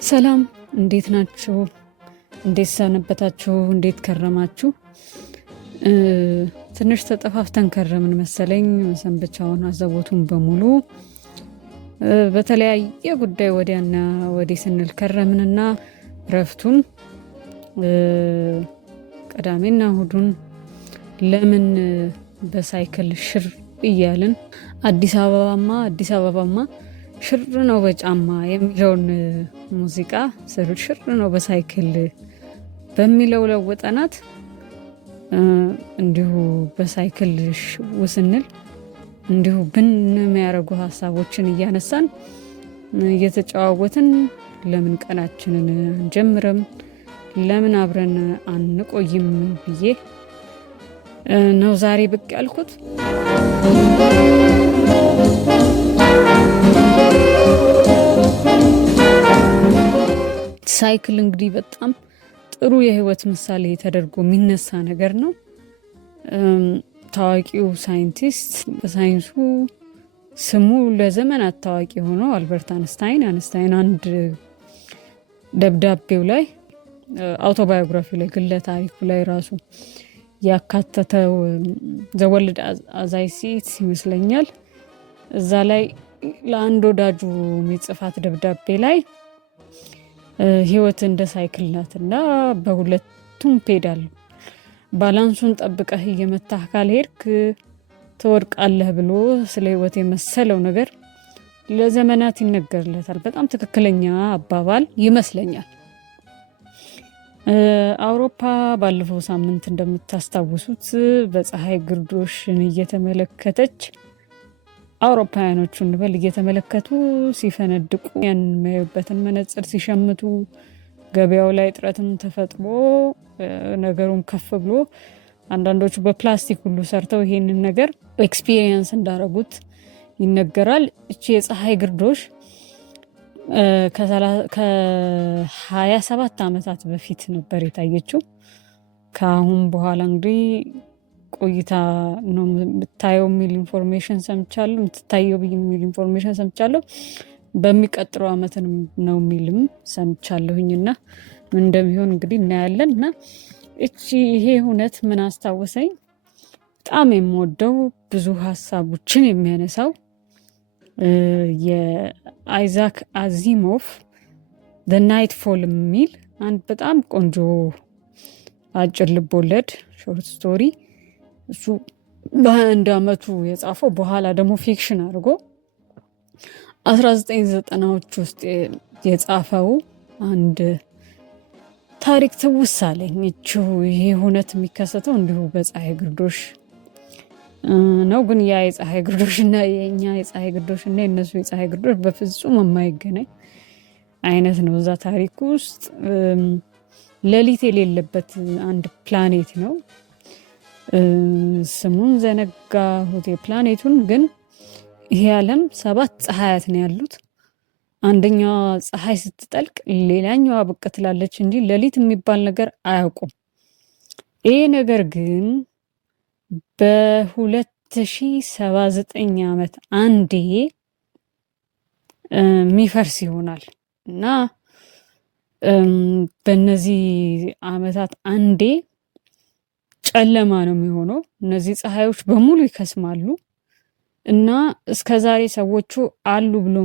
ሰላም፣ እንዴት ናችሁ? እንዴት ሰነበታችሁ? እንዴት ከረማችሁ? ትንሽ ተጠፋፍተን ከረምን መሰለኝ። መሰንበቻውን አዘቦቱን በሙሉ በተለያየ ጉዳይ ወዲያና ወዲህ ስንል ከረምንና ረፍቱን ቅዳሜና እሁዱን ለምን በሳይክል ሽር እያልን አዲስ አበባማ ሽር ነው በጫማ የሚለውን ሙዚቃ ሽር ነው በሳይክል በሚለው ለውጠናት እንዲሁ በሳይክል ውስንል እንዲሁ ብን የሚያደርጉ ሀሳቦችን እያነሳን እየተጨዋወትን ለምን ቀናችንን አንጀምርም፣ ለምን አብረን አንቆይም ብዬ ነው ዛሬ ብቅ ያልኩት። ሳይክል እንግዲህ በጣም ጥሩ የህይወት ምሳሌ ተደርጎ የሚነሳ ነገር ነው። ታዋቂው ሳይንቲስት በሳይንሱ ስሙ ለዘመናት ታዋቂ ሆነው አልበርት አንስታይን አንድ ደብዳቤው ላይ አውቶባዮግራፊ ላይ ግለ ታሪኩ ላይ ራሱ ያካተተው ዘወልድ አዛይሲት ይመስለኛል። እዛ ላይ ለአንድ ወዳጁ የሚጽፋት ደብዳቤ ላይ ህይወት እንደ ሳይክል ናትና በሁለቱም ፔዳል ባላንሱን ጠብቀህ እየመታህ ካልሄድክ ትወድቃለህ ብሎ ስለ ህይወት የመሰለው ነገር ለዘመናት ይነገርለታል። በጣም ትክክለኛ አባባል ይመስለኛል። አውሮፓ ባለፈው ሳምንት እንደምታስታውሱት በፀሐይ ግርዶሽን እየተመለከተች አውሮፓውያኖቹ እንበል እየተመለከቱ ሲፈነድቁ ያን የሚያዩበትን መነጽር ሲሸምቱ ገበያው ላይ እጥረትም ተፈጥሮ ነገሩን ከፍ ብሎ አንዳንዶቹ በፕላስቲክ ሁሉ ሰርተው ይሄንን ነገር ኤክስፒሪየንስ እንዳረጉት ይነገራል። እቺ የፀሐይ ግርዶሽ ከ27 ዓመታት በፊት ነበር የታየችው። ከአሁን በኋላ እንግዲህ ቆይታ ነው የምታየው የሚል ኢንፎርሜሽን ሰምቻለሁ። የምትታየው የሚል ኢንፎርሜሽን ሰምቻለሁ። በሚቀጥለው ዓመት ነው የሚልም ሰምቻለሁኝና ምን እንደሚሆን እንግዲህ እናያለን። እና ይሄ እውነት ምን አስታወሰኝ? በጣም የምወደው ብዙ ሀሳቦችን የሚያነሳው የአይዛክ አዚሞፍ ዘ ናይት ፎል የሚል አንድ በጣም ቆንጆ አጭር ልቦለድ ሾርት ስቶሪ እሱ በ21 ዓመቱ የጻፈው በኋላ ደግሞ ፊክሽን አድርጎ 1990ዎች ውስጥ የጻፈው አንድ ታሪክ ትውስ አለኝ። ይሄ እውነት የሚከሰተው እንዲሁ በፀሐይ ግርዶሽ ነው። ግን ያ የፀሐይ ግርዶሽና የኛ የፀሐይ ግርዶሽና የነሱ የፀሐይ ግርዶሽ በፍጹም የማይገናኝ አይነት ነው። እዛ ታሪክ ውስጥ ሌሊት የሌለበት አንድ ፕላኔት ነው። ስሙን ዘነጋሁት የፕላኔቱን። ግን ይሄ ዓለም 7 ፀሐያት ነው ያሉት። አንደኛዋ ፀሐይ ስትጠልቅ ሌላኛዋ ብቅ ትላለች እንጂ ሌሊት የሚባል ነገር አያውቁም። ይሄ ነገር ግን በ2079 ዓመት አንዴ የሚፈርስ ይሆናል እና በእነዚህ ዓመታት አንዴ ጨለማ ነው የሚሆነው። እነዚህ ፀሐዮች በሙሉ ይከስማሉ እና እስከዛሬ ሰዎቹ አሉ ብሎ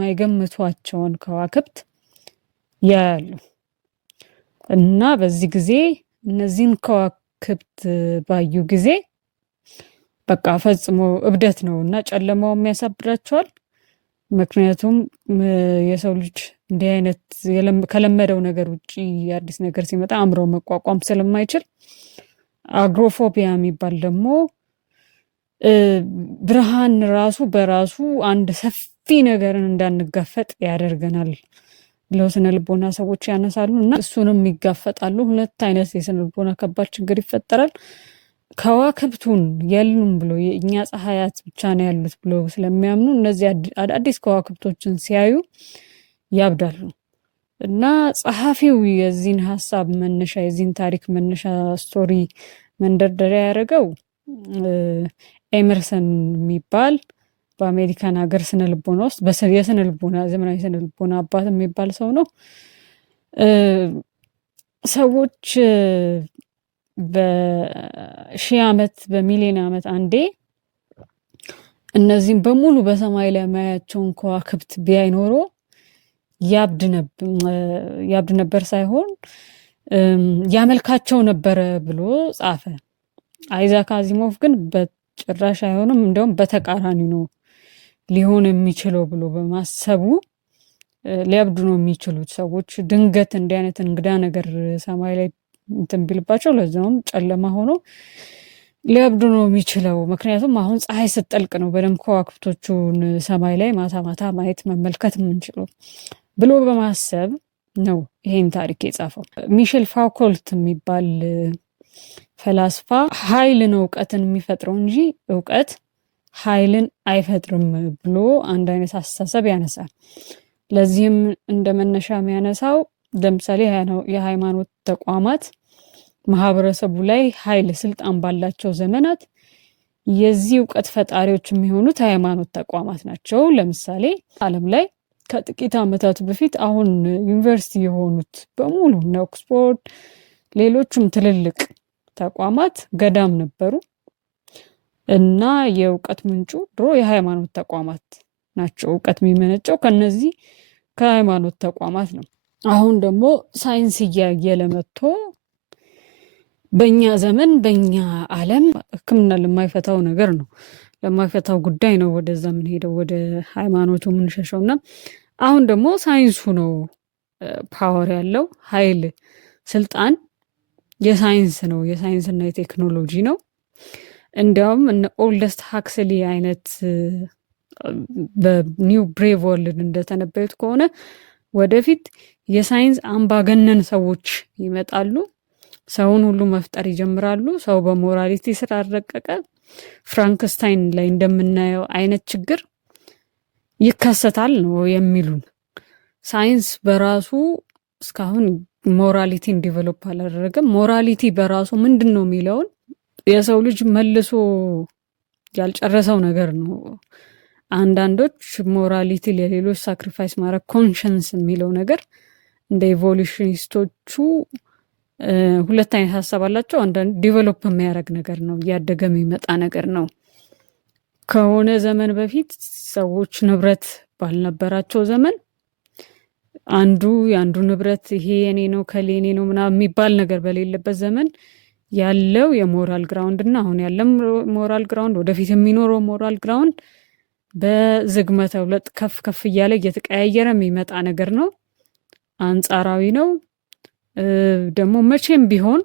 ማይገምቷቸውን ከዋክብት ያያሉ። እና በዚህ ጊዜ እነዚህን ከዋክብት ባዩ ጊዜ በቃ ፈጽሞ እብደት ነው እና ጨለማው የሚያሳብዳቸዋል። ምክንያቱም የሰው ልጅ እንዲህ አይነት ከለመደው ነገር ውጭ አዲስ ነገር ሲመጣ አእምሮ መቋቋም ስለማይችል አግሮፎቢያ የሚባል ደግሞ ብርሃን ራሱ በራሱ አንድ ሰፊ ነገርን እንዳንጋፈጥ ያደርገናል ብለው ስነ ልቦና ሰዎች ያነሳሉ እና እሱንም ይጋፈጣሉ። ሁለት አይነት የስነ ልቦና ከባድ ችግር ይፈጠራል። ከዋክብቱን የሉም ብሎ የእኛ ፀሐያት ብቻ ነው ያሉት ብሎ ስለሚያምኑ እነዚህ አዳዲስ ከዋክብቶችን ሲያዩ ያብዳሉ። እና ጸሐፊው የዚህን ሀሳብ መነሻ የዚህን ታሪክ መነሻ ስቶሪ መንደርደሪያ ያደረገው ኤመርሰን የሚባል በአሜሪካን ሀገር ስነ ልቦና ውስጥ የስነ ልቦና ዘመናዊ ስነ ልቦና አባት የሚባል ሰው ነው። ሰዎች በሺህ ዓመት በሚሊዮን ዓመት አንዴ እነዚህም በሙሉ በሰማይ ላይ ማያቸውን ከዋክብት ቢያይ ኖሮ ያብድ ነበር ሳይሆን ያመልካቸው ነበረ ብሎ ጻፈ። አይዛክ አዚሞቭ ግን በጭራሽ አይሆንም፣ እንደውም በተቃራኒ ነው ሊሆን የሚችለው ብሎ በማሰቡ ሊያብዱ ነው የሚችሉት ሰዎች ድንገት እንዲህ አይነት እንግዳ ነገር ሰማይ ላይ እንትን ቢልባቸው ለዛውም ጨለማ ሆኖ ሊያብዱ ነው የሚችለው። ምክንያቱም አሁን ፀሐይ ስትጠልቅ ነው በደንብ ከዋክብቶቹን ሰማይ ላይ ማታ ማታ ማየት መመልከት የምንችለው ብሎ በማሰብ ነው ይሄን ታሪክ የጻፈው። ሚሼል ፋውኮልት የሚባል ፈላስፋ ኃይል ነው እውቀትን የሚፈጥረው እንጂ እውቀት ኃይልን አይፈጥርም ብሎ አንድ አይነት አስተሳሰብ ያነሳል። ለዚህም እንደ መነሻ የሚያነሳው ለምሳሌ የሃይማኖት ተቋማት ማህበረሰቡ ላይ ኃይል ስልጣን ባላቸው ዘመናት የዚህ እውቀት ፈጣሪዎች የሚሆኑት ሃይማኖት ተቋማት ናቸው። ለምሳሌ ዓለም ላይ ከጥቂት ዓመታት በፊት አሁን ዩኒቨርሲቲ የሆኑት በሙሉ እነ ኦክስፎርድ ሌሎችም ትልልቅ ተቋማት ገዳም ነበሩ እና የእውቀት ምንጩ ድሮ የሃይማኖት ተቋማት ናቸው። እውቀት የሚመነጨው ከነዚህ ከሃይማኖት ተቋማት ነው። አሁን ደግሞ ሳይንስ እያየለ መጥቶ በእኛ ዘመን በእኛ ዓለም ሕክምና ለማይፈታው ነገር ነው፣ ለማይፈታው ጉዳይ ነው ወደዛ የምንሄደው፣ ወደ ሃይማኖቱ የምንሸሸው እና አሁን ደግሞ ሳይንሱ ነው ፓወር ያለው ኃይል ስልጣን የሳይንስ ነው፣ የሳይንስና የቴክኖሎጂ ነው። እንዲያውም እነ ኦልደስት ሃክስሊ አይነት በኒው ብሬቭ ወርልድ እንደተነበዩት ከሆነ ወደፊት የሳይንስ አምባገነን ሰዎች ይመጣሉ፣ ሰውን ሁሉ መፍጠር ይጀምራሉ። ሰው በሞራሊቲ ስላልረቀቀ ፍራንክስታይን ላይ እንደምናየው አይነት ችግር ይከሰታል ነው የሚሉን። ሳይንስ በራሱ እስካሁን ሞራሊቲን ዲቨሎፕ አላደረገም። ሞራሊቲ በራሱ ምንድን ነው የሚለውን የሰው ልጅ መልሶ ያልጨረሰው ነገር ነው። አንዳንዶች ሞራሊቲ ለሌሎች ሳክሪፋይስ ማድረግ ኮንሸንስ የሚለው ነገር እንደ ኢቮሉሽኒስቶቹ ሁለት አይነት ሀሳብ አላቸው። አንዳንድ ዲቨሎፕ የሚያደርግ ነገር ነው፣ እያደገ የሚመጣ ነገር ነው። ከሆነ ዘመን በፊት ሰዎች ንብረት ባልነበራቸው ዘመን አንዱ የአንዱ ንብረት ይሄ የኔ ነው ከሌ የኔ ነው ምናምን የሚባል ነገር በሌለበት ዘመን ያለው የሞራል ግራውንድ እና አሁን ያለም ሞራል ግራውንድ ወደፊት የሚኖረው ሞራል ግራውንድ በዝግመተ ለውጥ ከፍ ከፍ እያለ እየተቀያየረ የሚመጣ ነገር ነው። አንጻራዊ ነው። ደግሞ መቼም ቢሆን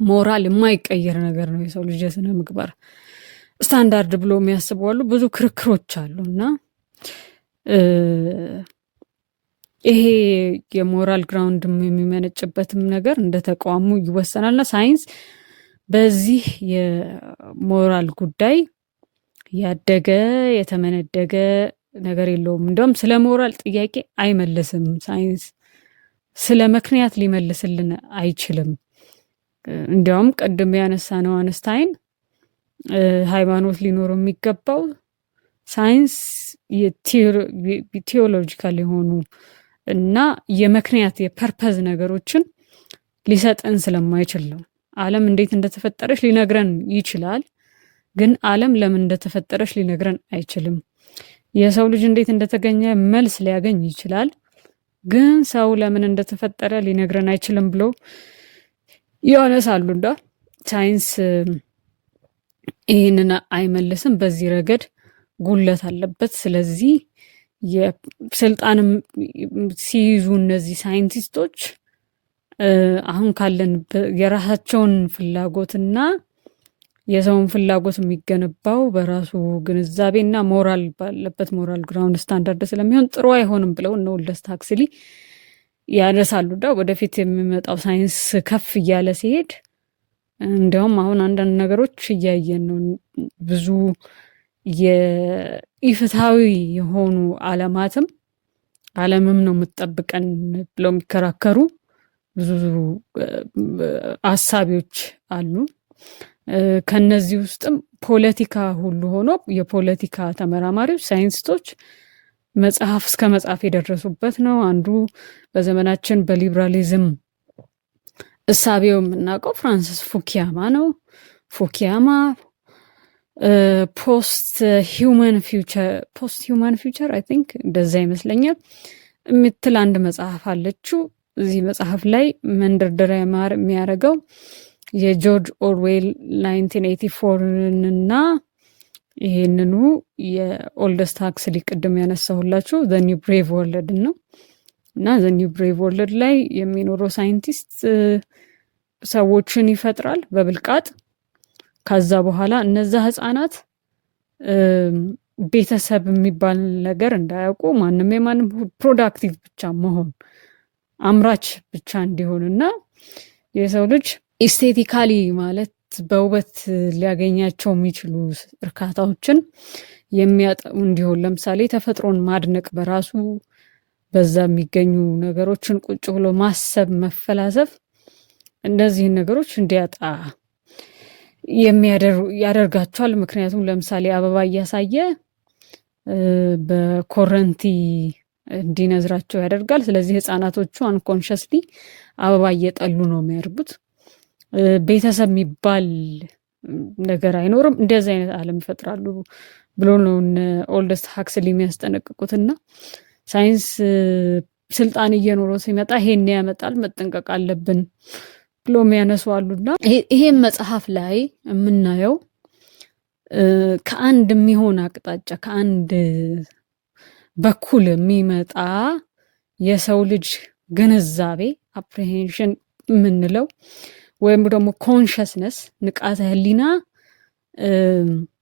ሞራል የማይቀየር ነገር ነው። የሰው ልጅ የስነ ምግባር ስታንዳርድ ብሎ የሚያስቡ አሉ። ብዙ ክርክሮች አሉ እና ይሄ የሞራል ግራውንድ የሚመነጭበትም ነገር እንደ ተቋሙ ይወሰናልና ሳይንስ በዚህ የሞራል ጉዳይ ያደገ የተመነደገ ነገር የለውም። እንደውም ስለ ሞራል ጥያቄ አይመልስም። ሳይንስ ስለ ምክንያት ሊመልስልን አይችልም። እንዲያውም ቅድም ያነሳነው አነስታይን ሃይማኖት ሊኖረው የሚገባው ሳይንስ ቲዮሎጂካል የሆኑ እና የምክንያት የፐርፐዝ ነገሮችን ሊሰጠን ስለማይችል ነው። ዓለም እንዴት እንደተፈጠረች ሊነግረን ይችላል፣ ግን ዓለም ለምን እንደተፈጠረች ሊነግረን አይችልም። የሰው ልጅ እንዴት እንደተገኘ መልስ ሊያገኝ ይችላል፣ ግን ሰው ለምን እንደተፈጠረ ሊነግረን አይችልም ብሎ ያነሳሉ። እንዳ ሳይንስ ይህንን አይመልስም። በዚህ ረገድ ጉለት አለበት። ስለዚህ የስልጣንም ሲይዙ እነዚህ ሳይንቲስቶች አሁን ካለን የራሳቸውን ፍላጎትና የሰውን ፍላጎት የሚገነባው በራሱ ግንዛቤና ሞራል ባለበት ሞራል ግራውንድ ስታንዳርድ ስለሚሆን ጥሩ አይሆንም ብለው እነ ኦልደስት ሃክስሊ ያነሳሉ። ወደፊት የሚመጣው ሳይንስ ከፍ እያለ ሲሄድ እንዲያውም አሁን አንዳንድ ነገሮች እያየን ነው። ብዙ የኢፍትሐዊ የሆኑ ዓለምም ነው የምትጠብቀን ብለው የሚከራከሩ ብዙ አሳቢዎች አሉ። ከነዚህ ውስጥም ፖለቲካ ሁሉ ሆኖ የፖለቲካ ተመራማሪዎች ሳይንቲስቶች መጽሐፍ እስከ መጽሐፍ የደረሱበት ነው። አንዱ በዘመናችን በሊብራሊዝም እሳቤው የምናውቀው ፍራንሲስ ፉኪያማ ነው። ፉኪያማ ፖስት ሂውማን ፊውቸር አይ ቲንክ እንደዛ ይመስለኛል የምትል አንድ መጽሐፍ አለችው። እዚህ መጽሐፍ ላይ መንደርደሪያ የሚያደርገው የጆርጅ ኦርዌል 1984 እና ይሄንኑ የኦልደስት ሃክስሊ ቅድም ያነሳሁላችሁ ዘ ኒው ብሬቭ ወርልድ ነው። እና ዘ ኒው ብሬቭ ወርልድ ላይ የሚኖረው ሳይንቲስት ሰዎችን ይፈጥራል በብልቃጥ። ከዛ በኋላ እነዛ ህፃናት ቤተሰብ የሚባል ነገር እንዳያውቁ ማንም የማንም ፕሮዳክቲቭ ብቻ መሆን አምራች ብቻ እንዲሆንና የሰው ልጅ ኢስቴቲካሊ ማለት በውበት ሊያገኛቸው የሚችሉ እርካታዎችን የሚያጠው እንዲሆን፣ ለምሳሌ ተፈጥሮን ማድነቅ በራሱ በዛ የሚገኙ ነገሮችን ቁጭ ብሎ ማሰብ መፈላሰፍ እነዚህን ነገሮች እንዲያጣ ያደርጋቸዋል። ምክንያቱም ለምሳሌ አበባ እያሳየ በኮረንቲ እንዲነዝራቸው ያደርጋል። ስለዚህ ህፃናቶቹ አንኮንሸስሊ አበባ እየጠሉ ነው የሚያደርጉት። ቤተሰብ የሚባል ነገር አይኖርም። እንደዚህ አይነት ዓለም ይፈጥራሉ ብሎ ነው ኦልደስት ሃክስሊ የሚያስጠነቅቁትና ሳይንስ ስልጣን እየኖረው ሲመጣ ይሄን ያመጣል መጠንቀቅ አለብን ብሎ የሚያነሱ አሉና ይሄን መጽሐፍ ላይ የምናየው ከአንድ የሚሆን አቅጣጫ ከአንድ በኩል የሚመጣ የሰው ልጅ ግንዛቤ አፕሪሄንሽን የምንለው ወይም ደግሞ ኮንሽስነስ ንቃተ ህሊና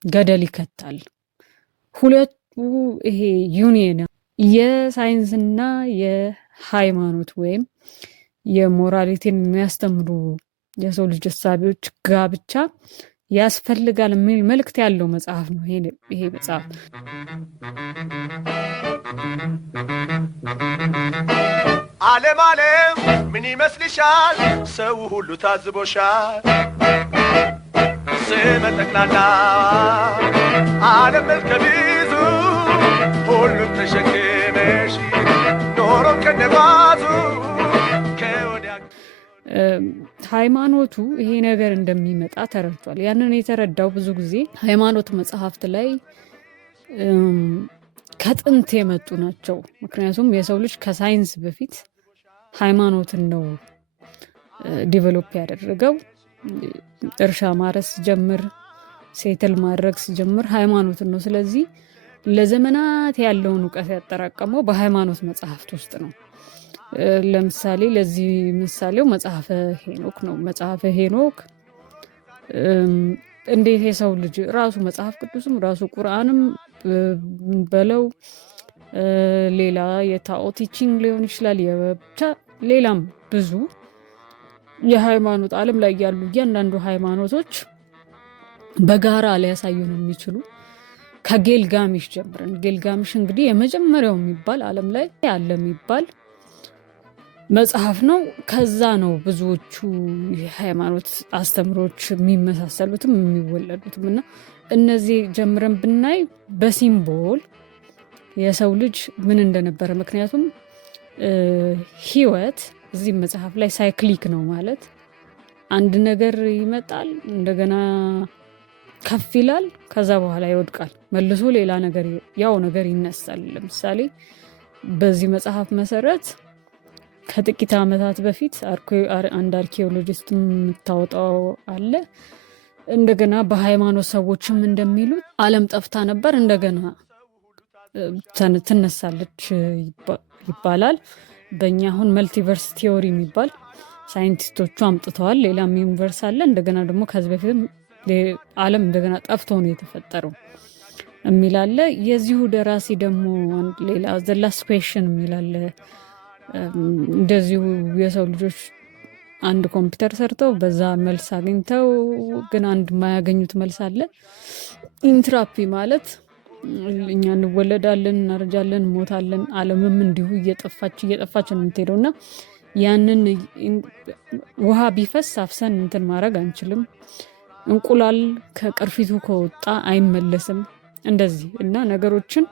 ገደል ይከታል። ሁለቱ ይሄ ዩኒየን የሳይንስና የሃይማኖት ወይም የሞራሊቲን የሚያስተምሩ የሰው ልጅ እሳቤዎች ጋብቻ ያስፈልጋል የሚል መልእክት ያለው መጽሐፍ ነው ይሄ መጽሐፍ። ዓለም ምን ይመስልሻል? ሰው ሁሉ ታዝቦሻል። ስመ ጠቅላላ ዓለም መልከ ብዙ ሁሉም ተሸክመሽ ኖሮ ከነጓዙ ሃይማኖቱ ይሄ ነገር እንደሚመጣ ተረድቷል። ያንን የተረዳው ብዙ ጊዜ ሃይማኖት መጽሐፍት ላይ ከጥንት የመጡ ናቸው። ምክንያቱም የሰው ልጅ ከሳይንስ በፊት ሃይማኖትን ነው ዲቨሎፕ ያደረገው። እርሻ ማረስ ሲጀምር፣ ሴትል ማድረግ ሲጀምር ሃይማኖትን ነው። ስለዚህ ለዘመናት ያለውን እውቀት ያጠራቀመው በሃይማኖት መጽሐፍት ውስጥ ነው። ለምሳሌ ለዚህ ምሳሌው መጽሐፈ ሄኖክ ነው። መጽሐፈ ሄኖክ እንዴት የሰው ልጅ ራሱ መጽሐፍ ቅዱስም ራሱ ቁርአንም በለው ሌላ የታኦ ቲቺንግ ሊሆን ይችላል፣ ብቻ ሌላም ብዙ የሃይማኖት ዓለም ላይ ያሉ እያንዳንዱ ሃይማኖቶች በጋራ ሊያሳዩን የሚችሉ ከጌልጋሚሽ ጀምረን ጌልጋሚሽ እንግዲህ የመጀመሪያው የሚባል ዓለም ላይ ያለ የሚባል መጽሐፍ ነው። ከዛ ነው ብዙዎቹ የሃይማኖት አስተምሮች የሚመሳሰሉትም የሚወለዱትም እና እነዚህ ጀምረን ብናይ በሲምቦል የሰው ልጅ ምን እንደነበረ፣ ምክንያቱም ህይወት እዚህ መጽሐፍ ላይ ሳይክሊክ ነው ማለት አንድ ነገር ይመጣል፣ እንደገና ከፍ ይላል፣ ከዛ በኋላ ይወድቃል፣ መልሶ ሌላ ነገር ያው ነገር ይነሳል። ለምሳሌ በዚህ መጽሐፍ መሰረት ከጥቂት ዓመታት በፊት አንድ አርኪኦሎጂስት የምታወጣው አለ። እንደገና በሃይማኖት ሰዎችም እንደሚሉት ዓለም ጠፍታ ነበር እንደገና ትነሳለች ይባላል። በእኛ አሁን መልቲቨርስ ቲዮሪ የሚባል ሳይንቲስቶቹ አምጥተዋል። ሌላም ዩኒቨርስ አለ። እንደገና ደግሞ ከዚህ በፊትም ዓለም እንደገና ጠፍቶ ነው የተፈጠረው የሚላለ። የዚሁ ደራሲ ደግሞ ሌላ ዘ ላስት ኩዌስችን የሚላለ እንደዚሁ የሰው ልጆች አንድ ኮምፒውተር ሰርተው በዛ መልስ አግኝተው ግን አንድ የማያገኙት መልስ አለ። ኢንትራፒ ማለት እኛ እንወለዳለን፣ እናረጃለን፣ ሞታለን፣ ዓለምም እንዲሁ እየጠፋች ነው የምትሄደው እና ያንን ውሃ ቢፈስ አፍሰን እንትን ማድረግ አንችልም። እንቁላል ከቅርፊቱ ከወጣ አይመለስም እንደዚህ እና ነገሮችን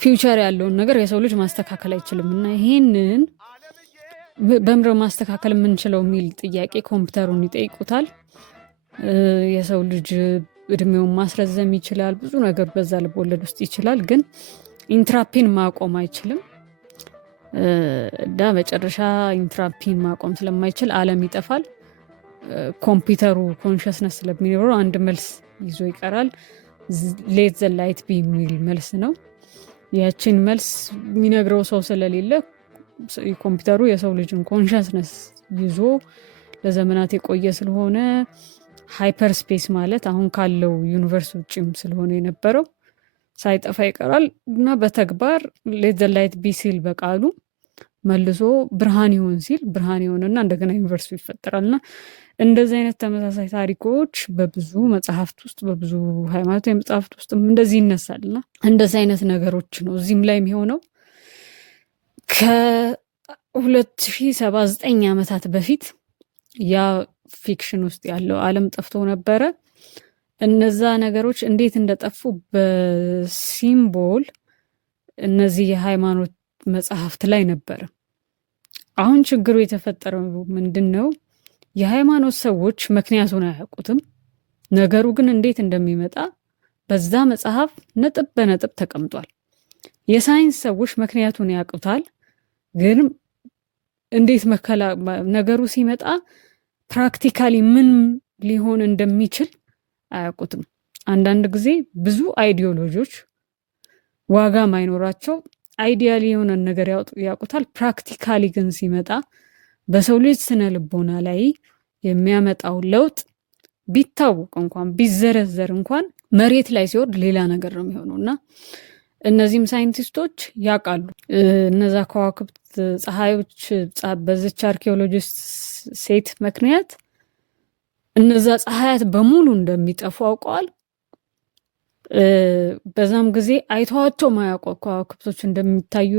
ፊውቸር ያለውን ነገር የሰው ልጅ ማስተካከል አይችልም እና ይሄንን በምድር ማስተካከል የምንችለው የሚል ጥያቄ ኮምፒውተሩን ይጠይቁታል። የሰው ልጅ እድሜውን ማስረዘም ይችላል፣ ብዙ ነገር በዛ ልቦለድ ውስጥ ይችላል፣ ግን ኢንትራፒን ማቆም አይችልም። መጨረሻ ኢንትራፒን ማቆም ስለማይችል ዓለም ይጠፋል። ኮምፒውተሩ ኮንሽስነስ ስለሚኖረው አንድ መልስ ይዞ ይቀራል። ሌት ዘ ላይት ቢ የሚል መልስ ነው። ያችን መልስ የሚነግረው ሰው ስለሌለ ኮምፒውተሩ የሰው ልጅን ኮንሽስነስ ይዞ ለዘመናት የቆየ ስለሆነ ሃይፐር ስፔስ ማለት አሁን ካለው ዩኒቨርስ ውጭም ስለሆነ የነበረው ሳይጠፋ ይቀራል እና በተግባር ሌት ዘ ላይት ቢ ሲል በቃሉ መልሶ ብርሃን ይሁን ሲል ብርሃን ይሆንና እንደገና ዩኒቨርሱ ይፈጠራልና እንደዚህ አይነት ተመሳሳይ ታሪኮች በብዙ መጽሐፍት ውስጥ በብዙ ሃይማኖታዊ መጽሐፍት ውስጥ እንደዚህ ይነሳልና እንደዚህ አይነት ነገሮች ነው እዚህም ላይ የሚሆነው። ከ2079 ዓመታት በፊት ያ ፊክሽን ውስጥ ያለው ዓለም ጠፍቶ ነበረ። እነዛ ነገሮች እንዴት እንደጠፉ በሲምቦል እነዚህ የሃይማኖት መጽሐፍት ላይ ነበረ። አሁን ችግሩ የተፈጠረው ምንድነው? የሃይማኖት ሰዎች ምክንያቱን አያውቁትም። ነገሩ ግን እንዴት እንደሚመጣ በዛ መጽሐፍ ነጥብ በነጥብ ተቀምጧል። የሳይንስ ሰዎች ምክንያቱን ያውቁታል፣ ግን እንዴት ነገሩ ሲመጣ ፕራክቲካሊ ምን ሊሆን እንደሚችል አያውቁትም። አንዳንድ ጊዜ ብዙ አይዲዮሎጂዎች ዋጋ ማይኖራቸው አይዲያሊ የሆነ ነገር ያውቁታል፣ ፕራክቲካሊ ግን ሲመጣ በሰው ልጅ ስነ ልቦና ላይ የሚያመጣው ለውጥ ቢታወቅ እንኳን ቢዘረዘር እንኳን መሬት ላይ ሲወርድ ሌላ ነገር ነው የሚሆነው እና እነዚህም ሳይንቲስቶች ያውቃሉ። እነዛ ከዋክብት ፀሐዮች በዚች አርኪኦሎጂስት ሴት ምክንያት እነዛ ፀሐያት በሙሉ እንደሚጠፉ አውቀዋል። በዛም ጊዜ አይተዋቸው ማያውቁ ከዋክብቶች እንደሚታዩ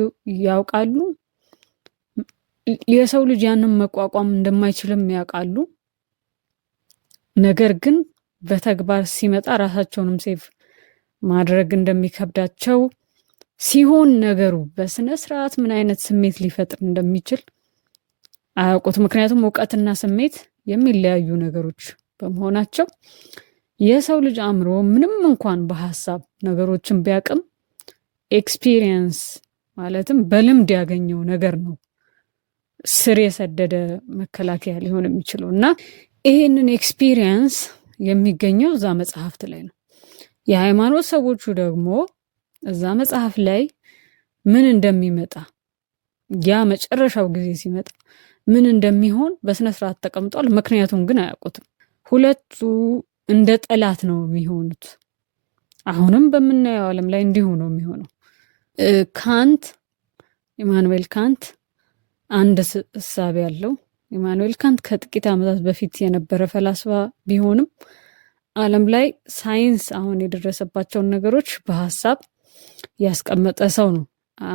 ያውቃሉ። የሰው ልጅ ያንን መቋቋም እንደማይችልም ያውቃሉ። ነገር ግን በተግባር ሲመጣ ራሳቸውንም ሴፍ ማድረግ እንደሚከብዳቸው ሲሆን ነገሩ በስነ ስርዓት ምን አይነት ስሜት ሊፈጥር እንደሚችል አያውቁት። ምክንያቱም እውቀትና ስሜት የሚለያዩ ነገሮች በመሆናቸው የሰው ልጅ አእምሮ ምንም እንኳን በሀሳብ ነገሮችን ቢያቅም ኤክስፒሪየንስ ማለትም በልምድ ያገኘው ነገር ነው ስር የሰደደ መከላከያ ሊሆን የሚችለው እና ይህንን ኤክስፒሪየንስ የሚገኘው እዛ መጽሐፍት ላይ ነው። የሃይማኖት ሰዎቹ ደግሞ እዛ መጽሐፍ ላይ ምን እንደሚመጣ ያ መጨረሻው ጊዜ ሲመጣ ምን እንደሚሆን በስነስርዓት ተቀምጧል። ምክንያቱም ግን አያውቁትም። ሁለቱ እንደ ጠላት ነው የሚሆኑት። አሁንም በምናየው ዓለም ላይ እንዲሁ ነው የሚሆነው። ኢማኑኤል ካንት አንድ እሳቤ ያለው። ኢማኑኤል ካንት ከጥቂት ዓመታት በፊት የነበረ ፈላስፋ ቢሆንም ዓለም ላይ ሳይንስ አሁን የደረሰባቸውን ነገሮች በሀሳብ ያስቀመጠ ሰው ነው።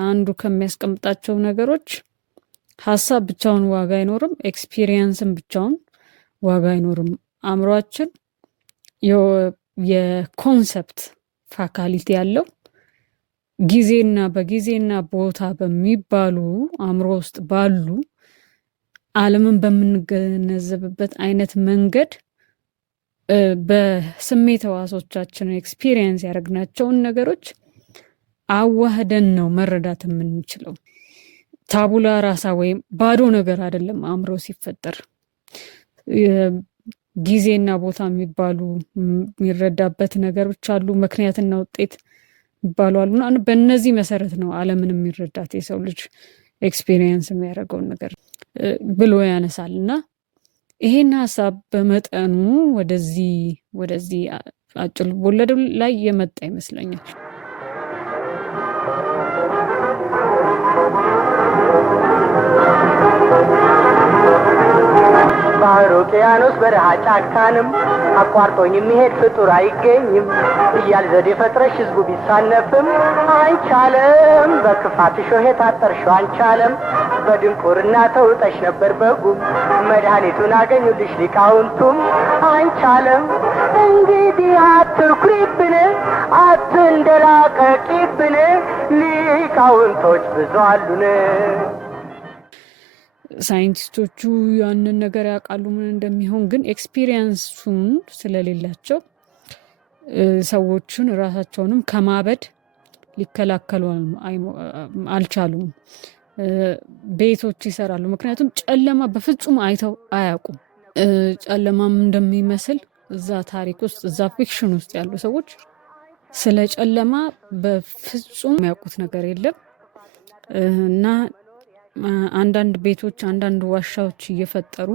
አንዱ ከሚያስቀምጣቸው ነገሮች ሀሳብ ብቻውን ዋጋ አይኖርም፣ ኤክስፒሪየንስም ብቻውን ዋጋ አይኖርም። አእምሯችን የኮንሰፕት ፋካሊቲ ያለው በጊዜና ቦታ በሚባሉ አእምሮ ውስጥ ባሉ ዓለምን በምንገነዘብበት አይነት መንገድ በስሜት ህዋሶቻችን ኤክስፒሪየንስ ያደረግናቸውን ነገሮች አዋህደን ነው መረዳት የምንችለው። ታቡላ ራሳ ወይም ባዶ ነገር አይደለም። አእምሮ ሲፈጠር ጊዜና ቦታ የሚባሉ የሚረዳበት ነገሮች አሉ፣ ምክንያትና ውጤት ይባሉ አሉና በእነዚህ መሰረት ነው ዓለምን የሚረዳት የሰው ልጅ ኤክስፒሪየንስ የሚያደርገውን ነገር ብሎ ያነሳል እና ይሄን ሀሳብ በመጠኑ ወደዚህ አጭር ልቦለድ ላይ የመጣ ይመስለኛል። ባህር ውቅያኖስ በረሃ ጫካንም አቋርጦኝ የሚሄድ ፍጡር አይገኝም እያል ዘዴ ፈጥረሽ ህዝቡ ቢሳነፍም አንቻለም በክፋት ሾህ የታጠርሽው አንቻለም በድንቁርና ተውጠሽ ነበር በጉም መድኃኒቱን አገኙልሽ ሊቃውንቱም አንቻለም እንግዲህ አትኩሪብን አትንደላቀቂብን ሊቃውንቶች ብዙ አሉን። ሳይንቲስቶቹ ያንን ነገር ያውቃሉ ምን እንደሚሆን፣ ግን ኤክስፒሪየንሱን ስለሌላቸው ሰዎችን ራሳቸውንም ከማበድ ሊከላከሉ አልቻሉም። ቤቶች ይሰራሉ፣ ምክንያቱም ጨለማ በፍጹም አይተው አያውቁም። ጨለማም እንደሚመስል እዛ ታሪክ ውስጥ እዛ ፊክሽን ውስጥ ያሉ ሰዎች ስለ ጨለማ በፍጹም የሚያውቁት ነገር የለም እና አንዳንድ ቤቶች አንዳንድ ዋሻዎች እየፈጠሩ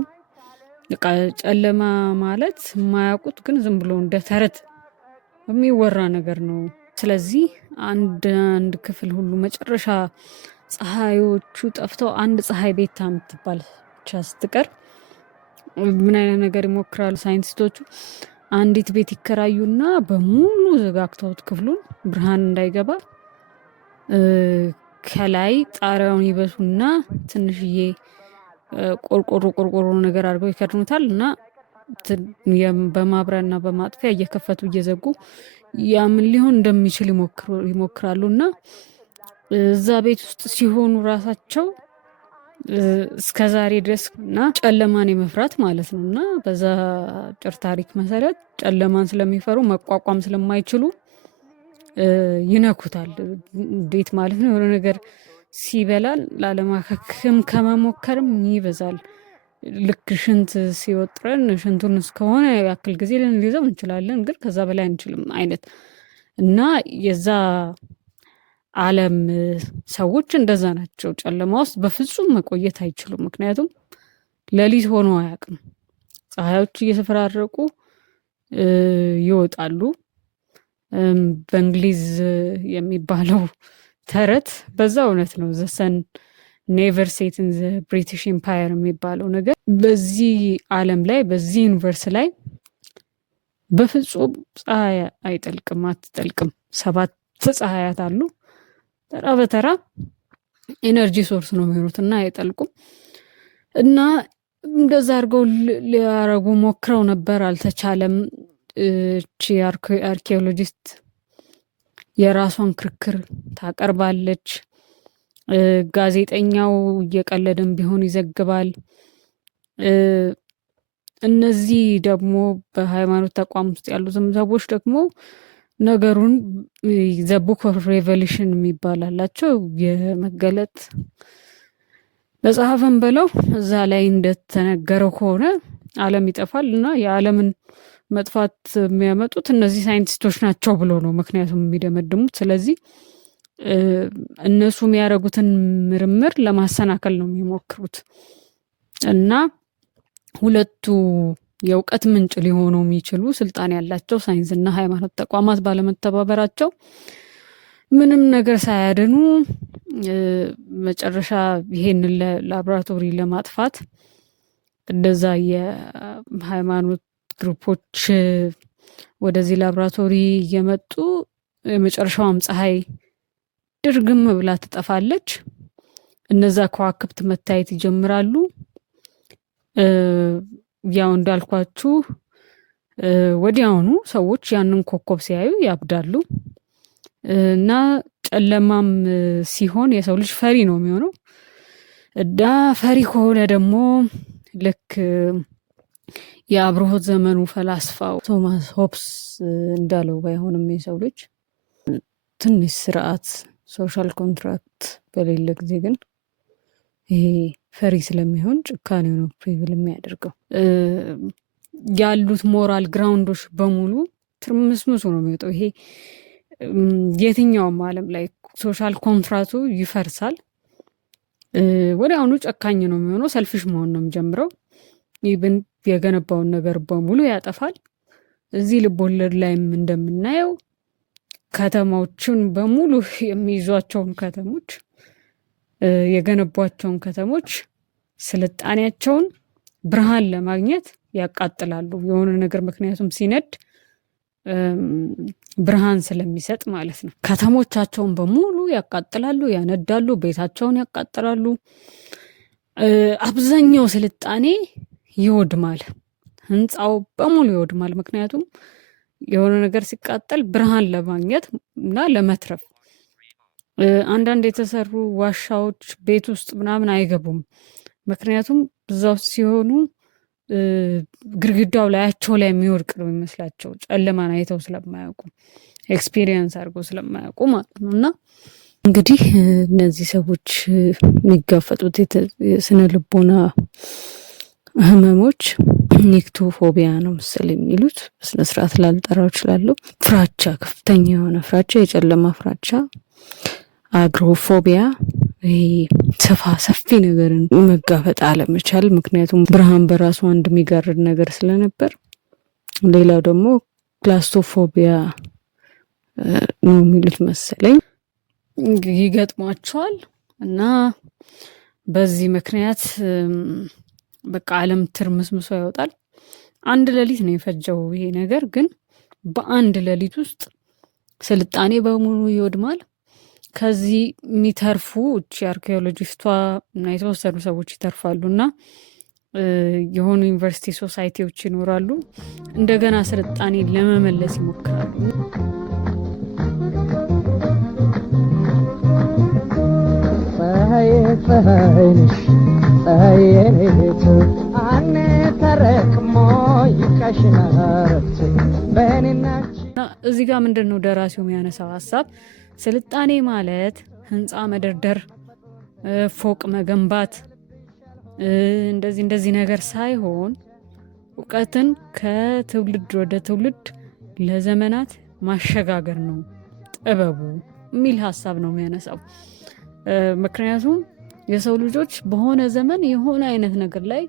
ጨለማ ማለት የማያውቁት ግን ዝም ብሎ እንደ ተረት የሚወራ ነገር ነው። ስለዚህ አንድ ክፍል ሁሉ መጨረሻ ፀሐዮቹ ጠፍተው አንድ ፀሐይ ቤታ የምትባል ብቻ ስትቀር ምን አይነት ነገር ይሞክራሉ ሳይንቲስቶቹ? አንዲት ቤት ይከራዩና በሙሉ ዘጋግተውት ክፍሉን ብርሃን እንዳይገባ ከላይ ጣሪያውን ይበሱና ትንሽዬ ቆርቆሮ ነገር አድርገው ይከድኑታል እና በማብሪያና በማጥፊያ እየከፈቱ እየዘጉ ያ ምን ሊሆን እንደሚችል ይሞክራሉ እና እዛ ቤት ውስጥ ሲሆኑ ራሳቸው እስከ ዛሬ ድረስ እና ጨለማን የመፍራት ማለት ነው እና በዛ ጭር ታሪክ መሰረት ጨለማን ስለሚፈሩ መቋቋም ስለማይችሉ ይነኩታል። እንዴት ማለት ነው? የሆነ ነገር ሲበላል ላለማከክም ከመሞከርም ይበዛል። ልክ ሽንት ሲወጥረን ሽንቱን እስከሆነ ያክል ጊዜ ልንይዘው እንችላለን፣ ግን ከዛ በላይ አንችልም አይነት እና የዛ ዓለም ሰዎች እንደዛ ናቸው። ጨለማ ውስጥ በፍጹም መቆየት አይችሉም። ምክንያቱም ሌሊት ሆኖ አያውቅም። ፀሐዮች እየተፈራረቁ ይወጣሉ። በእንግሊዝ የሚባለው ተረት በዛ እውነት ነው። ዘሰን ኔቨር ሴት ኢን ዘ ብሪቲሽ ኢምፓየር የሚባለው ነገር በዚህ ዓለም ላይ በዚህ ዩኒቨርስ ላይ በፍጹም ፀሐይ አይጠልቅም፣ አትጠልቅም። 7 ፀሐያት አሉ። ተራ በተራ ኤነርጂ ሶርስ ነው የሚሆኑት እና አይጠልቁም። እና እንደዛ አድርገው ሊያረጉ ሞክረው ነበር፣ አልተቻለም። እቺ አርኪኦሎጂስት የራሷን ክርክር ታቀርባለች። ጋዜጠኛው እየቀለደም ቢሆን ይዘግባል። እነዚህ ደግሞ በሃይማኖት ተቋም ውስጥ ያሉትም ሰዎች ደግሞ ነገሩን ዘ ቡክ ኦፍ ሬቨሌሽን የሚባል አላቸው። የመገለጥ መጽሐፍን ብለው እዛ ላይ እንደተነገረው ከሆነ ዓለም ይጠፋል እና የዓለምን መጥፋት የሚያመጡት እነዚህ ሳይንቲስቶች ናቸው ብሎ ነው ምክንያቱም የሚደመድሙት። ስለዚህ እነሱ የሚያደርጉትን ምርምር ለማሰናከል ነው የሚሞክሩት እና ሁለቱ የእውቀት ምንጭ ሊሆኑ የሚችሉ ስልጣን ያላቸው ሳይንስና ሃይማኖት ተቋማት ባለመተባበራቸው ምንም ነገር ሳያድኑ መጨረሻ ይሄንን ላቦራቶሪ ለማጥፋት እንደዛ የሃይማኖት ግሩፖች ወደዚህ ላቦራቶሪ እየመጡ የመጨረሻውም ፀሐይ ድርግም ብላ ትጠፋለች። እነዛ ከዋክብት መታየት ይጀምራሉ። ያው እንዳልኳችሁ ወዲያውኑ ሰዎች ያንን ኮከብ ሲያዩ ያብዳሉ እና ጨለማም ሲሆን የሰው ልጅ ፈሪ ነው የሚሆነው። እና ፈሪ ከሆነ ደግሞ ልክ የአብርሆት ዘመኑ ፈላስፋው ቶማስ ሆብስ እንዳለው ባይሆንም የሰው ልጅ ትንሽ ስርዓት ሶሻል ኮንትራክት በሌለ ጊዜ ግን ይሄ ፈሪ ስለሚሆን ጭካኔው ነው ፕሪቪል የሚያደርገው። ያሉት ሞራል ግራውንዶች በሙሉ ትርምስምሱ ነው የሚወጣው። ይሄ የትኛውም ዓለም ላይ ሶሻል ኮንትራቱ ይፈርሳል። ወዲያውኑ ጨካኝ ነው የሚሆነው። ሰልፊሽ መሆን ነው የሚጀምረው። ኢቭን የገነባውን ነገር በሙሉ ያጠፋል። እዚህ ልቦለድ ላይም እንደምናየው ከተሞችን በሙሉ የሚይዟቸውን ከተሞች የገነቧቸውን ከተሞች ስልጣኔያቸውን ብርሃን ለማግኘት ያቃጥላሉ የሆነ ነገር ምክንያቱም ሲነድ ብርሃን ስለሚሰጥ ማለት ነው። ከተሞቻቸውን በሙሉ ያቃጥላሉ፣ ያነዳሉ፣ ቤታቸውን ያቃጥላሉ። አብዛኛው ስልጣኔ ይወድማል፣ ህንፃው በሙሉ ይወድማል። ምክንያቱም የሆነ ነገር ሲቃጠል ብርሃን ለማግኘት እና ለመትረፍ አንዳንድ የተሰሩ ዋሻዎች ቤት ውስጥ ምናምን አይገቡም። ምክንያቱም እዛ ውስጥ ሲሆኑ ግድግዳው ላያቸው ላይ የሚወድቅ ነው የሚመስላቸው ጨለማን አይተው ስለማያውቁ ኤክስፒሪየንስ አድርገው ስለማያውቁ ማለት ነው። እና እንግዲህ እነዚህ ሰዎች የሚጋፈጡት የስነ ልቦና ህመሞች ኒክቶፎቢያ ነው መሰለኝ የሚሉት፣ በስነስርዓት ላልጠራው እችላለሁ። ፍራቻ፣ ከፍተኛ የሆነ ፍራቻ፣ የጨለማ ፍራቻ፣ አግሮፎቢያ፣ ሰፊ ነገርን መጋፈጥ አለመቻል፣ ምክንያቱም ብርሃን በራሱ አንድ የሚጋርድ ነገር ስለነበር። ሌላው ደግሞ ክላስቶፎቢያ ነው የሚሉት መሰለኝ ይገጥሟቸዋል። እና በዚህ ምክንያት በቃ ዓለም ትርምስምሶ ያወጣል። አንድ ሌሊት ነው የፈጀው ይሄ ነገር፣ ግን በአንድ ሌሊት ውስጥ ስልጣኔ በሙሉ ይወድማል። ከዚህ የሚተርፉ አርኪኦሎጂስቷ እና የተወሰኑ ሰዎች ይተርፋሉ እና የሆኑ ዩኒቨርሲቲ ሶሳይቲዎች ይኖራሉ፣ እንደገና ስልጣኔ ለመመለስ ይሞክራሉ። ፀሐይነሽ ፀሐይኔቱ አንተረክሞ ይቀሽናረት በእኔናች። እዚህ ጋር ምንድን ነው ደራሲው የሚያነሳው ሀሳብ? ስልጣኔ ማለት ህንፃ መደርደር፣ ፎቅ መገንባት፣ እንደዚህ ነገር ሳይሆን እውቀትን ከትውልድ ወደ ትውልድ ለዘመናት ማሸጋገር ነው ጥበቡ የሚል ሀሳብ ነው የሚያነሳው። ምክንያቱም የሰው ልጆች በሆነ ዘመን የሆነ አይነት ነገር ላይ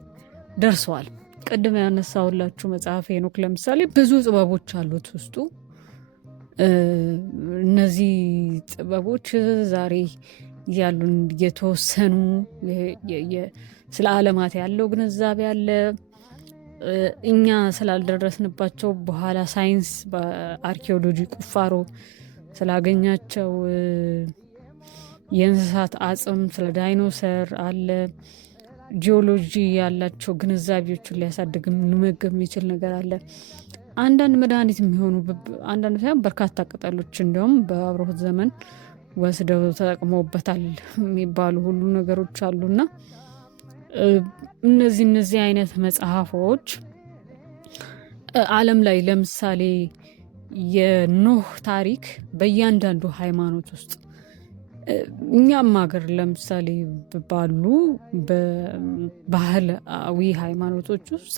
ደርሰዋል። ቅድም ያነሳውላችሁ መጽሐፍ ሄኖክ ለምሳሌ ብዙ ጥበቦች አሉት ውስጡ። እነዚህ ጥበቦች ዛሬ ያሉን የተወሰኑ ስለ ዓለማት ያለው ግንዛቤ አለ፣ እኛ ስላልደረስንባቸው በኋላ ሳይንስ በአርኪኦሎጂ ቁፋሮ ስላገኛቸው የእንስሳት አጽም፣ ስለ ዳይኖሰር አለ። ጂኦሎጂ ያላቸው ግንዛቤዎችን ሊያሳድግ ልመገብ የሚችል ነገር አለ። አንዳንድ መድኃኒት የሚሆኑ አንዳንድ ሳይሆን በርካታ ቅጠሎች እንዲሁም በአብሮት ዘመን ወስደው ተጠቅመውበታል የሚባሉ ሁሉ ነገሮች አሉና እነዚህ አይነት መጽሐፎች ዓለም ላይ ለምሳሌ የኖህ ታሪክ በእያንዳንዱ ሃይማኖት ውስጥ እኛም ሀገር ለምሳሌ ባሉ በባህላዊ ሃይማኖቶች ውስጥ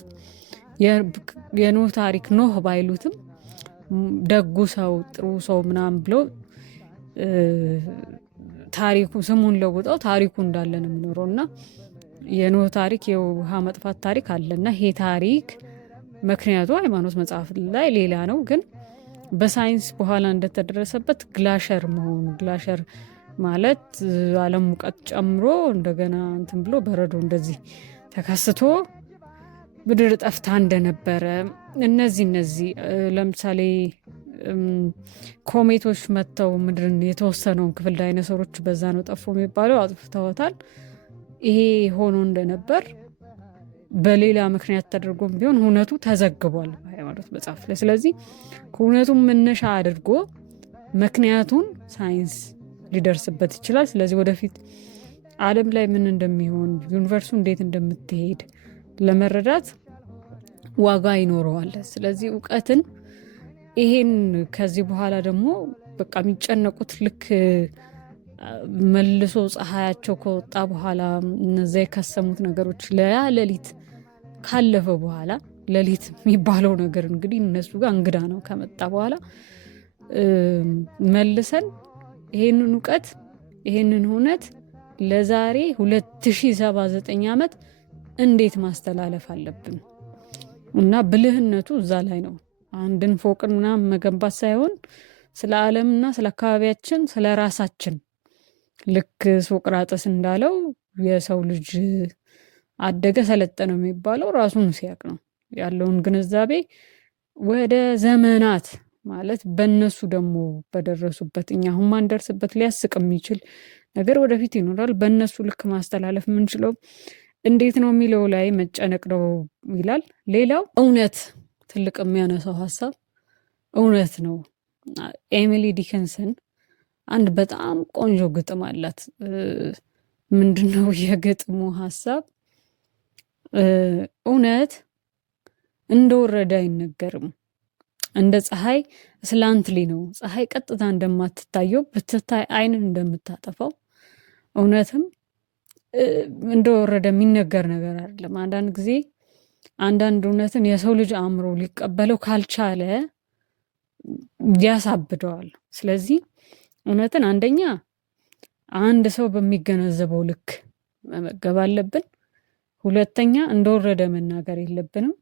የኖህ ታሪክ ኖህ ባይሉትም ደጉ ሰው ጥሩ ሰው ምናምን ብለው ታሪኩ ስሙን ለውጠው ታሪኩ እንዳለ ነው የሚኖረው እና የኖህ ታሪክ የውሃ መጥፋት ታሪክ አለና ይሄ ታሪክ ምክንያቱ ሃይማኖት መጽሐፍ ላይ ሌላ ነው፣ ግን በሳይንስ በኋላ እንደተደረሰበት ግላሸር መሆኑ ግላሸር ማለት ዓለም ሙቀት ጨምሮ እንደገና እንትን ብሎ በረዶ እንደዚህ ተከስቶ ምድር ጠፍታ እንደነበረ እነዚህ ለምሳሌ ኮሜቶች መጥተው ምድርን የተወሰነውን ክፍል ዳይኖሰሮች በዛ ነው ጠፉ የሚባለው አጥፍተውታል። ይሄ ሆኖ እንደነበር በሌላ ምክንያት ተደርጎም ቢሆን እውነቱ ተዘግቧል በሃይማኖት መጽሐፍ ላይ። ስለዚህ ከእውነቱም መነሻ አድርጎ ምክንያቱን ሳይንስ ሊደርስበት ይችላል። ስለዚህ ወደፊት ዓለም ላይ ምን እንደሚሆን ዩኒቨርሱ እንዴት እንደምትሄድ ለመረዳት ዋጋ ይኖረዋል። ስለዚህ እውቀትን ይሄን ከዚህ በኋላ ደግሞ በቃ የሚጨነቁት ልክ መልሶ ፀሐያቸው ከወጣ በኋላ እነዛ የከሰሙት ነገሮች ሌሊት ካለፈ በኋላ ሌሊት የሚባለው ነገር እንግዲህ እነሱ ጋር እንግዳ ነው ከመጣ በኋላ መልሰን ይሄንን እውቀት ይሄንን እውነት ለዛሬ 2079 ዓመት እንዴት ማስተላለፍ አለብን እና ብልህነቱ እዛ ላይ ነው። አንድን ፎቅን ምናምን መገንባት ሳይሆን ስለ ዓለምና ስለ አካባቢያችን ስለ ራሳችን ልክ ሶቅራጥስ እንዳለው የሰው ልጅ አደገ ሰለጠነ የሚባለው ራሱን ሲያቅ ነው። ያለውን ግንዛቤ ወደ ዘመናት ማለት በእነሱ ደግሞ በደረሱበት እኛ አሁን ማንደርስበት ሊያስቅ የሚችል ነገር ወደፊት ይኖራል። በእነሱ ልክ ማስተላለፍ የምንችለው እንዴት ነው የሚለው ላይ መጨነቅ ነው ይላል። ሌላው እውነት ትልቅ የሚያነሳው ሀሳብ እውነት ነው። ኤሚሊ ዲከንሰን አንድ በጣም ቆንጆ ግጥም አላት። ምንድነው የግጥሙ ሀሳብ? እውነት እንደወረደ አይነገርም፣ እንደ ፀሐይ ስላንትሊ ነው። ፀሐይ ቀጥታ እንደማትታየው ብትታይ አይንን እንደምታጠፋው እውነትም እንደወረደ የሚነገር ነገር አይደለም። አንዳንድ ጊዜ አንዳንድ እውነትን የሰው ልጅ አእምሮ ሊቀበለው ካልቻለ ያሳብደዋል። ስለዚህ እውነትን አንደኛ አንድ ሰው በሚገነዘበው ልክ መመገብ አለብን። ሁለተኛ እንደወረደ መናገር የለብንም።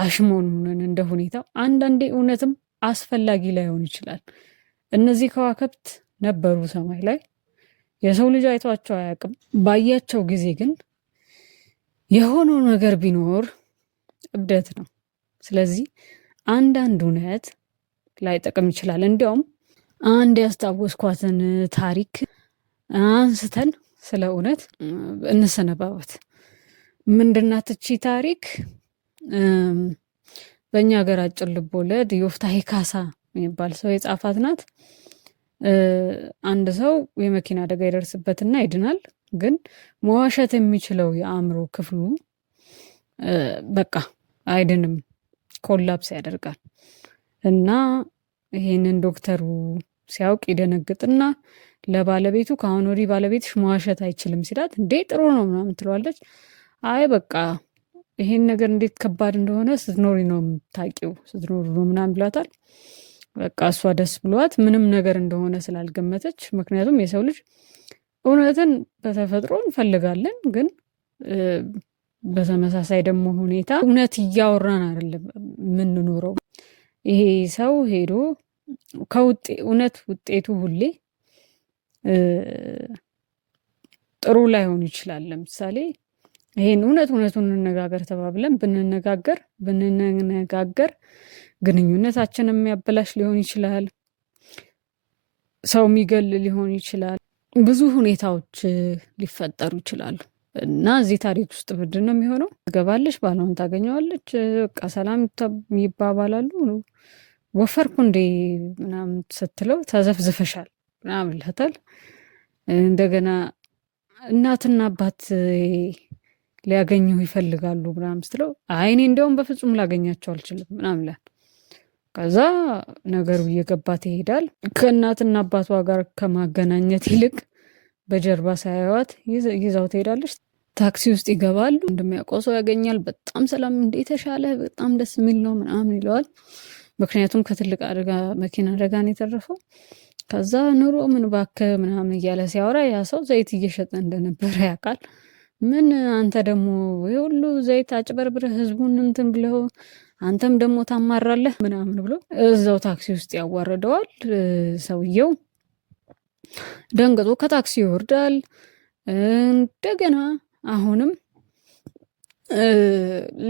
አሽሞኑን እንደ ሁኔታው አንዳንዴ እውነትም አስፈላጊ ላይሆን ይችላል። እነዚህ ከዋክብት ነበሩ ሰማይ ላይ፣ የሰው ልጅ አይቷቸው አያውቅም። ባያቸው ጊዜ ግን የሆነው ነገር ቢኖር እብደት ነው። ስለዚህ አንዳንድ እውነት ላይጠቅም ይችላል። እንዲያውም አንድ ያስታወስኳትን ታሪክ አንስተን ስለ እውነት እንሰነባበት። ምንድናት እቺ ታሪክ? በእኛ ሀገር አጭር ልቦለድ ዮፍታሔ ካሳ የሚባል ሰው የጻፋት ናት። አንድ ሰው የመኪና አደጋ ይደርስበትና ይድናል። ግን መዋሸት የሚችለው የአእምሮ ክፍሉ በቃ አይድንም፣ ኮላፕስ ያደርጋል። እና ይሄንን ዶክተሩ ሲያውቅ ይደነግጥና ለባለቤቱ ከአሁን ወዲህ ባለቤትሽ መዋሸት አይችልም ሲላት፣ እንዴ ጥሩ ነው ምናምን ትለዋለች። አይ በቃ ይሄን ነገር እንዴት ከባድ እንደሆነ ስትኖሪ ነው የምታውቂው፣ ስትኖሩ ነው ምናምን ብሏታል። በቃ እሷ ደስ ብሏት ምንም ነገር እንደሆነ ስላልገመተች፣ ምክንያቱም የሰው ልጅ እውነትን በተፈጥሮ እንፈልጋለን፣ ግን በተመሳሳይ ደግሞ ሁኔታ እውነት እያወራን አይደለም የምንኖረው። ይሄ ሰው ሄዶ እውነት ውጤቱ ሁሌ ጥሩ ላይሆን ይችላል። ለምሳሌ ይሄን እውነቱን እንነጋገር ተባብለን ብንነጋገር ግንኙነታችንን የሚያበላሽ ሊሆን ይችላል፣ ሰው የሚገል ሊሆን ይችላል፣ ብዙ ሁኔታዎች ሊፈጠሩ ይችላሉ። እና እዚህ ታሪክ ውስጥ ምንድን ነው የሚሆነው? ትገባለች፣ ባሏን ታገኘዋለች፣ በቃ ሰላም ይባባላሉ። ወፈርኩ እንዴ ምናምን ስትለው ተዘፍዝፈሻል ምናምን ይላታል። እንደገና እናትና አባት ሊያገኙ ይፈልጋሉ ምናምን ስትለው አይ እኔ እንዲያውም በፍጹም ላገኛቸው አልችልም ምናምን ይላል። ከዛ ነገሩ እየገባት ይሄዳል። ከእናትና አባቷ ጋር ከማገናኘት ይልቅ በጀርባ ሳያዩት ይዛው ትሄዳለች። ታክሲ ውስጥ ይገባሉ። እንደሚያውቀው ሰው ያገኛል። በጣም ሰላም፣ እንዴት ተሻለ፣ በጣም ደስ የሚል ነው ምናምን ይለዋል። ምክንያቱም ከትልቅ መኪና አደጋ ነው የተረፈው። ከዛ ኑሮ ምን እባክህ ምናምን እያለ ሲያወራ ያ ሰው ዘይት እየሸጠ እንደነበረ ያውቃል። ምን አንተ ደግሞ የሁሉ ዘይት አጭበርብረህ ህዝቡን እንትን ብለው አንተም ደግሞ ታማራለህ ምናምን ብሎ እዛው ታክሲ ውስጥ ያዋረደዋል። ሰውየው ደንግጦ ከታክሲ ይወርዳል። እንደገና አሁንም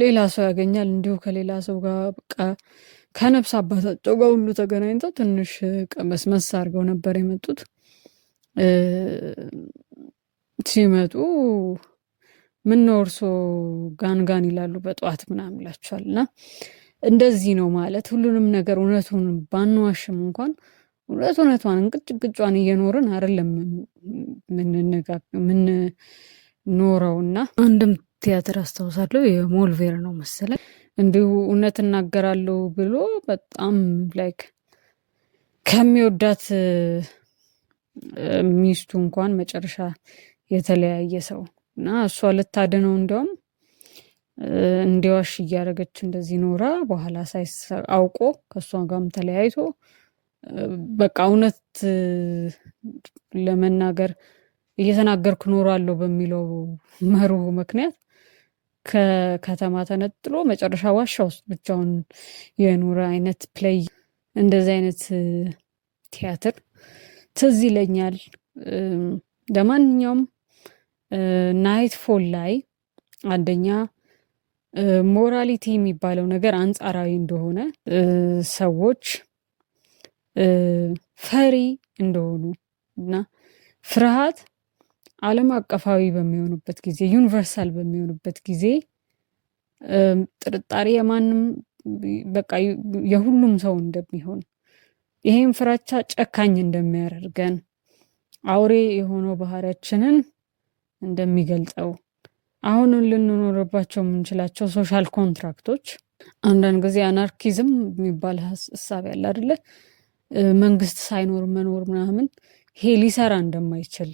ሌላ ሰው ያገኛል። እንዲሁ ከሌላ ሰው ጋር በቃ ከነፍስ አባታቸው ጋር ሁሉ ተገናኝተው ትንሽ ቀመስመስ አድርገው ነበር የመጡት። ሲመጡ ምን ነው እርሶ ጋንጋን ይላሉ በጠዋት ምናምን ይላቸዋል። እና እንደዚህ ነው ማለት ሁሉንም ነገር እውነቱን ባንዋሽም እንኳን እውነቷን እንቅጭቅጯን እየኖርን አይደለም ምንኖረው። እና አንድም ቲያትር አስታውሳለሁ የሞልቬር ነው መሰለኝ እንዲሁ እውነት እናገራለሁ ብሎ በጣም ላይክ ከሚወዳት ሚስቱ እንኳን መጨረሻ የተለያየ ሰው እና እሷ ልታድነው እንዲያውም እንዲዋሽ እያደረገች እንደዚህ ኖራ በኋላ አውቆ ከእሷ ጋርም ተለያይቶ በቃ እውነት ለመናገር እየተናገርኩ ኖራለሁ በሚለው መርሁ ምክንያት ከከተማ ተነጥሎ መጨረሻ ዋሻ ውስጥ ብቻውን የኖረ አይነት ፕሌይ፣ እንደዚህ አይነት ቲያትር ትዝ ይለኛል። ለማንኛውም ናይት ፎል ላይ አንደኛ ሞራሊቲ የሚባለው ነገር አንጻራዊ እንደሆነ ሰዎች ፈሪ እንደሆኑ እና ፍርሃት ዓለም አቀፋዊ በሚሆኑበት ጊዜ ዩኒቨርሳል በሚሆኑበት ጊዜ ጥርጣሬ የማንም በቃ የሁሉም ሰው እንደሚሆን ይሄን ፍራቻ ጨካኝ እንደሚያደርገን አውሬ የሆነው ባህሪያችንን እንደሚገልጠው አሁን ልንኖርባቸው የምንችላቸው ሶሻል ኮንትራክቶች አንዳንድ ጊዜ አናርኪዝም የሚባል ሀሳብ ያለ አይደለ መንግስት ሳይኖር መኖር ምናምን ይሄ ሊሰራ እንደማይችል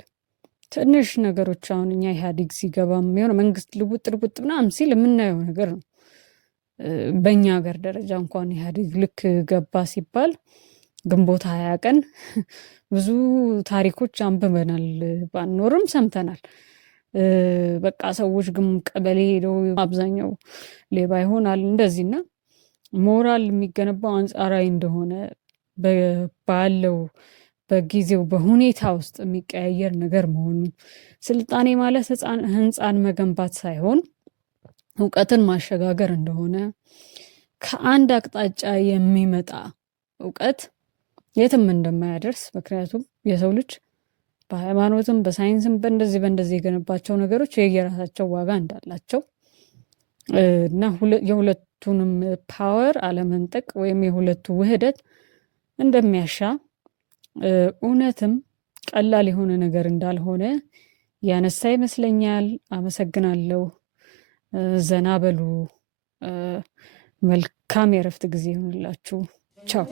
ትንሽ ነገሮች አሁን እኛ ኢህአዴግ ሲገባ የሚሆን መንግስት ልቡጥ ምናምን ሲል የምናየው ነገር ነው። በእኛ ሀገር ደረጃ እንኳን ኢህአዴግ ልክ ገባ ሲባል ግንቦት 20 ቀን ብዙ ታሪኮች አንብበናል፣ ባንኖርም ሰምተናል። በቃ ሰዎች ግን ቀበሌ ሄደው አብዛኛው ሌባ ይሆናል እንደዚህና ሞራል የሚገነባው አንጻራዊ እንደሆነ ባለው በጊዜው በሁኔታ ውስጥ የሚቀያየር ነገር መሆኑ ስልጣኔ ማለት ህንፃን መገንባት ሳይሆን እውቀትን ማሸጋገር እንደሆነ ከአንድ አቅጣጫ የሚመጣ እውቀት የትም እንደማያደርስ ምክንያቱም የሰው ልጅ በሃይማኖትም በሳይንስም በእንደዚህ የገነባቸው ነገሮች የየራሳቸው ዋጋ እንዳላቸው እና የሁለቱንም ፓወር አለመንጠቅ ወይም የሁለቱ ውህደት እንደሚያሻ እውነትም ቀላል የሆነ ነገር እንዳልሆነ ያነሳ ይመስለኛል። አመሰግናለሁ። ዘና በሉ። መልካም የእረፍት ጊዜ ይሁንላችሁ። ቻው።